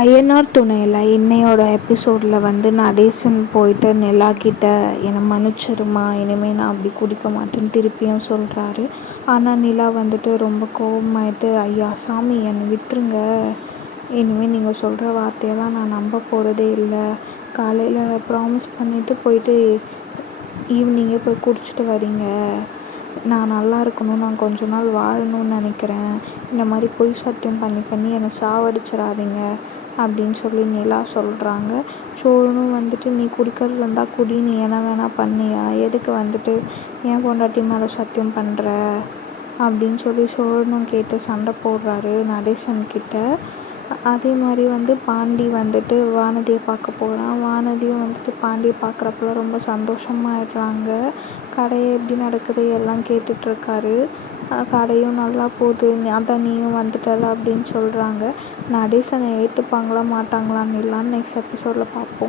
ஐயனார் துணையில் இன்னையோட எபிசோடில் நடேசன் போயிட்டு நிலா கிட்ட என்னை மன்னிச்சிருமா, இனிமேல் நான் அப்படி குடிக்க மாட்டேன்னு திருப்பியும் சொல்கிறாரு. ஆனால் நிலா ரொம்ப கோபமாயிட்டு, ஐயா சாமி என்னை விட்டுருங்க, இனிமேல் நீங்கள் சொல்கிற வார்த்தையெல்லாம் நான் நம்ப போகிறதே இல்லை. காலையில் ப்ராமிஸ் பண்ணிவிட்டு போயிட்டு ஈவினிங்கே போய் குடிச்சிட்டு வரீங்க. நான் நல்லா இருக்கணும், நான் கொஞ்ச நாள் வாழணும்னு நினைக்கிறேன். இந்த மாதிரி பொய் சத்தியம் பண்ணி என்னை சாவடிச்சிடாதீங்க அப்படின்னு சொல்லி நிலா சொல்கிறாங்க. சோழனும் நீ குடிக்கிறது இருந்தால் குடி, நீ என்ன வேணால் பண்ணியா, எதுக்கு என் பொண்டாட்டி மேலே சத்தியம் பண்ணுற அப்படின்னு சொல்லி சோழனும் கேட்டு சண்டை போடுறாரு நடேசன்கிட்ட. அதே மாதிரி பாண்டி வானதியை பார்க்க போகிறான். வானதியும் பாண்டியை பார்க்குறப்பல ரொம்ப சந்தோஷமாயிடுறாங்க. கடையை எப்படி நடக்குது எல்லாம் கேட்டுட்ருக்காரு. கடையும் நல்லா போகுது, அதான் நீயும் வந்துட்டல அப்படின்னு சொல்கிறாங்க. நடேசனை ஏற்றுப்பாங்களா மாட்டாங்களான்னு இல்லான்னு நெக்ஸ்ட் எபிசோடில் பார்ப்போம்.